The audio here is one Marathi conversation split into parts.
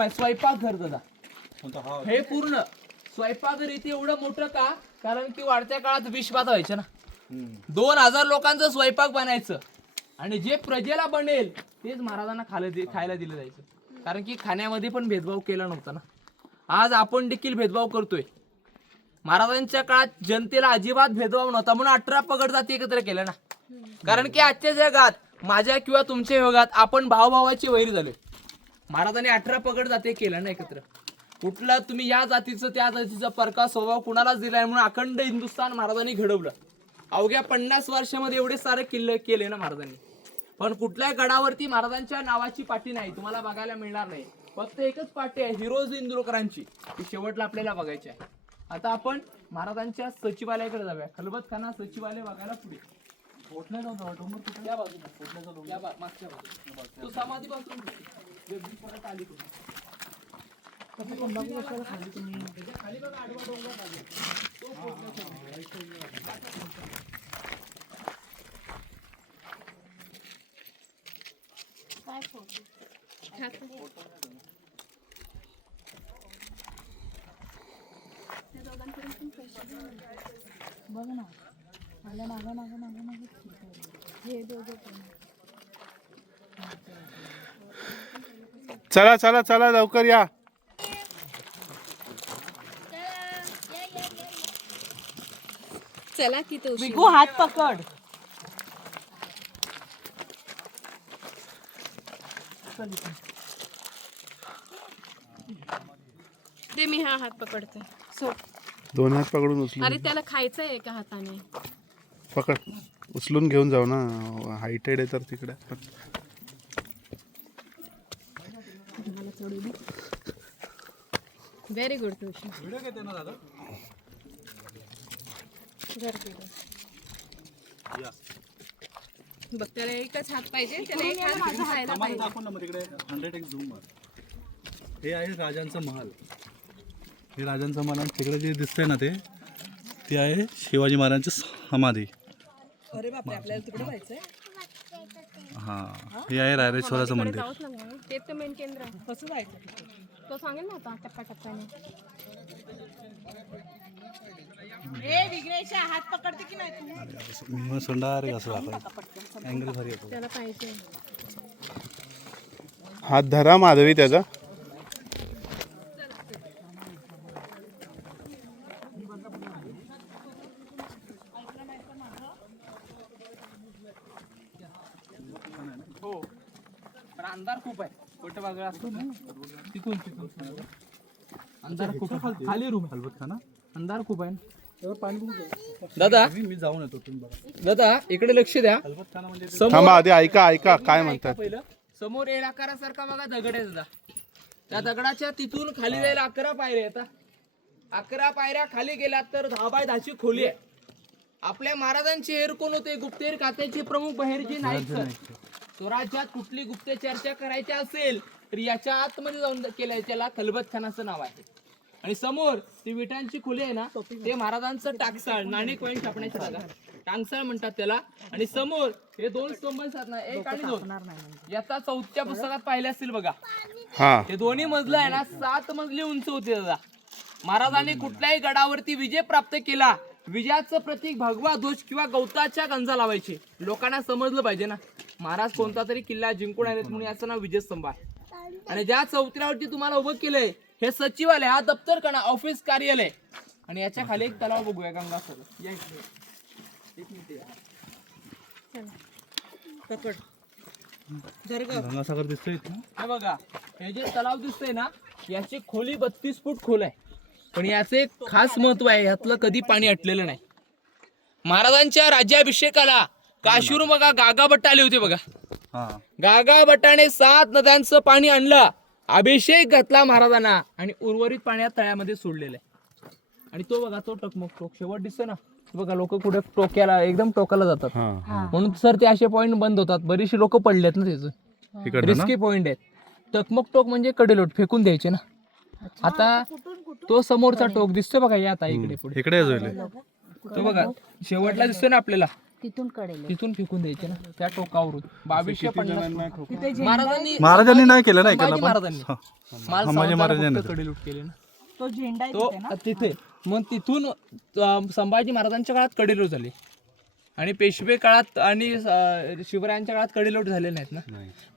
रूम आहे, स्वयंपाकघर दादा. हे पूर्ण स्वयंपाकघर इथे एवढं मोठं का, कारण की वाढत्या काळात विषबाधा व्हायच्या ना. 2000 लोकांचं स्वयंपाक बनायचं आणि जे प्रजेला बनेल तेच महाराजांना खायला दिलं जायचं. कारण की खाण्यामध्ये पण भेदभाव केला नव्हता ना. आज आपण देखील भेदभाव करतोय. महाराजांच्या काळात जनतेला अजिबात भेदभाव नव्हता, म्हणून 18 पगड जाती एकत्र केल्या ना. कारण की आजच्या जगात माझ्या किंवा तुमच्या युगात आपण भावभावाची वैरी झालोय. महाराजांनी 18 पगड जाती केल्या ना एकत्र. कुठला तुम्ही या जातीचं त्या जातीचा परका स्वभाव कुणालाच दिलाय, म्हणून अखंड हिंदुस्थान महाराजांनी घडवलं. अवघ्या 50 वर्षामध्ये एवढे सारे किल्ले केले ना महाराजांनी. पण कुठल्याही गडावरती महाराजांच्या नावाची पाटी नाही, तुम्हाला बघायला मिळणार नाही. फक्त एकच पाटी आहे हिरोज इंदुरकरांची, ती शेवटला आपल्याला बघायची आहे. आता आपण महाराजांच्या सचिवालयाकडे जाऊया. खलबतखाना सचिवालय बघायला पुढे पोटल्या जाऊ डोंगर कुठल्या बाजूला, पोटल्याचा डोंगर मागच्या बाजूला तो समाधी पासून परत आली खाली बघा आडवा डोंगर तो बघ ना, मला मागं हे दोघं चला चला चला लवकर या. चला की तो विकू हात पकड. ते मी हा हात पकडते. सो दोन हात पकडून उचलून अरे त्याला खायचं आहे एका हाताने. पकड, उचलून घेऊन जाऊ ना. हायटेड आहे तर तिकडे. व्हेरी गुड तुळशी. बघ त्याला एकच हात पाहिजे, त्याला एक हात खायला पाहिजे. दाखव ना मग तिकडे 100x झूम मार. हे आहे राजांचं महल. हे राजांचं महल आणि तिकडे जे दिसतंय ना ते आहे शिवाजी महाराजांची समाधी. अरे बापरे, आपल्याला तिकडे जायचंय. हां, हे आहे रायरेश्वराचं मंदिर. जाऊच ना मग. तेच तर मेन केंद्र. कसं जायचं? तो सांगेल ना आता टप्प्याटप्प्याने. हात पकडते की नाही तू? मी मग सोंडार असं दाखवायचं. अँगल भारी येतो. त्याला पाहिजे. हात धरा माधवी त्याचा. हो, पण अंधार खूप आहे. कुठं बघा असतो ना तिथून अंधार खूप आहे. खाली रूम खलबतखाना अंधार खूप आहे. पाणी दादा मी जाऊन येतो तुम्ही बघा. दादा इकडे लक्ष द्या. खलबतखाना म्हणजे थांबा आधी ऐका काय म्हणतात. पहिलं समोर येईल आकारासारखा बघा दगड आहे दादा. त्या दगडाच्या तिथून खाली जायला 11 पायऱ्या आहेत. 11 पायऱ्या खाली गेलात तर 10 बाय 10ची खोली आहे. आपल्या महाराजांचे हेर कोण होते? गुप्तहेर खात्याचे प्रमुख बहिर्जी नाईक सर. स्वराज्यात कुठली गुप्त चर्चा करायची असेल तर याच्या आतमध्ये जाऊन केलंय. त्याला खलबतखानाचं नाव आहे. आणि समोर ती विटांची खोली आहे ना, ते महाराजांचं टाकसाळ, नाणी कॉईन छापण्याची जागा, टांगसाळ म्हणतात त्याला. आणि समोर हे 2 स्तंभ आहेत ना, 1 आणि 2. याचा 4थ्या पुस्तकात पाहिले असतील बघा. हे दोन्ही मजलं आहे ना 7 मजली उंच होते दादा. महाराजांनी कुठल्याही गडावरती विजय प्राप्त केला, विजयाचं प्रतीक भगवा ध्वज किंवा गवताच्या गंजा लावायचे. लोकांना समजलं पाहिजे ना, महाराज कोणता तरी किल्ला जिंकून आलेत म्हणून याचं नाव विजयस्तंभ आहे. आणि ज्या चौथऱ्यावरती तुम्हाला उभं केलंय हे सचिवालय, हा दप्तरखाना, ऑफिस कार्यालय. आणि याच्या खाली एक तलाव बघूया, गंगासागर. या इकडे. एक मिनिट या. पकड. गंगासागर दिसतोय ना. हे बघा, हे जे तलाव दिसतंय ना, याची खोली 32 फूट खोल आहे. पण याचे एक खास महत्व आहे, यातलं कधी पाणी अटलेलं नाही. महाराजांच्या राज्याभिषेकाला काशीवरून बघा गागाभट्ट आले होते बघा. हां, गागाभट्टाने 7 नद्यांचं पाणी आणलं, अभिषेक घातला महाराजांना आणि उर्वरित पाण्यात तळ्यामध्ये सोडलेलं आहे. आणि तो बघा, तो टकमक टोक शेवट दिसतो ना बघा. लोक कुठे टोक्याला, एकदम टोकाला जातात, म्हणून सर ते असे पॉइंट बंद होतात. बरीचशी लोक पडलेत ना, त्याचं रिस्की पॉइंट आहेत. टकमक टोक म्हणजे कडेलोट फेकून द्यायचे ना. आता तो समोरचा टोक दिसतोय बघा, या आता इकडे पुढे इकडे तो बघा शेवटला दिसतोय ना आपल्याला, तिथून कडेल तिथून फेकून द्यायचे ना त्या टोकावरून 2250 महाराजांनी नाही केलं ना संभाजी एकाला महाराजांनी पण माल संभाजी महाराजांनी फक्त कडेलोट केले ना तो झेंडा तो तिथे मग तिथून संभाजी महाराजांच्या काळात कडेलोट झाले आणि पेशवे काळात आणि शिवरायांच्या काळात कडेलोट झाले नाहीत ना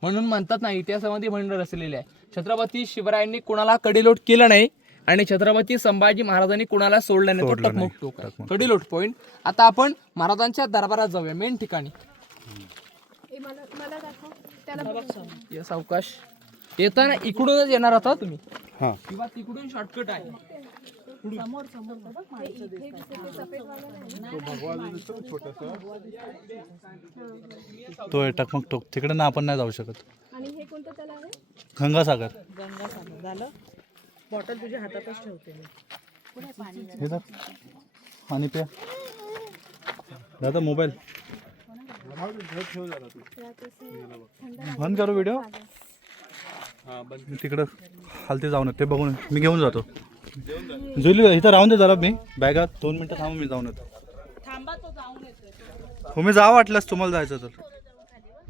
म्हणून म्हणतात ना इतिहासामध्ये म्हणणं रचलेले आहे छत्रपती शिवरायांनी कुणाला कडेलोट केलं नाही आणि छत्रपती संभाजी महाराजांनी कुणाला सोडलं नाही तो टकमक टोक आहे. कडेलोट पॉइंट. आता आपण महाराजांच्या दरबारात जाऊया मेन ठिकाणी. या सावकाश येताना इकडूनच येणार होता तुम्ही हां किंवा तिकडून शॉर्टकट आहे. तो आहे टकमक टोक तिकडे ना आपण नाही जाऊ शकत. आणि हे कोणतं तलाव आहे? गंगासागर झालं बॉटल तुझ्या हातातच ठेवते मी. हे धर. आणि प्या दादा मोबाईल बंद करू व्हिडिओ. तिकडं हालते जाऊन ते बघून मी घेऊन जातो. जुली इथं राहून दे जरा मी बॅगात 2 मिनिटं थांबून मी जाऊन येतो. थांबा तो जाऊन येतो. तुम्ही जा वाटल्यास तुम्हाला जायचं तर